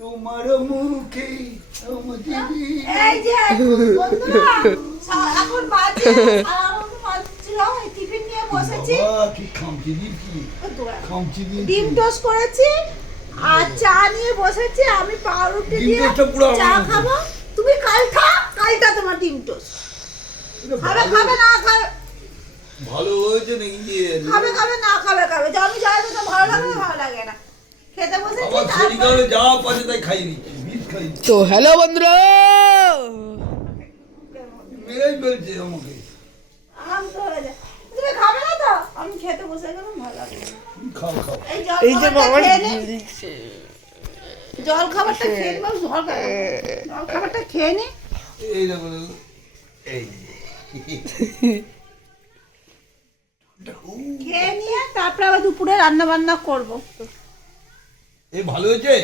তোমার মুখে এই যে বন্ধুরা এখন বাজে টিফিন নিয়ে বসেছি কি খামচি দিয়েছি খামচি দিয়ে ডিম টোস্ট করেছি আর চা নিয়ে বসেছি আমি পাউরুটি ডিম দিয়ে টোস্টটা পুরো চা আমার খাবো তুমি কালটা তোমার ডিম টোস্ট খাবে না খাবে ভালো হয়েছে নাকি খাবে না খাবে যে আমি যাই তো ভালো লাগে না খেতে বসেছি আমার শরীরে যা পাচ্ছে তাই খাই নিচ্ছি বিট খাই তো হ্যালো বন্ধুরা, মেরাই বলছে আমাকে আম তো হয়ে যায় তুমি খাবে না তো আমি খেতে বসে গেলাম ভালো লাগে না। খাও খাও এই যে বাবা জল খাবারটা খেয়ে নি জল খাবারটা খেয়ে নি এই দেখো এই খেয়ে নিয়ে তারপরে আবার দুপুরে রান্না বান্না করবো ভালো হয়েছে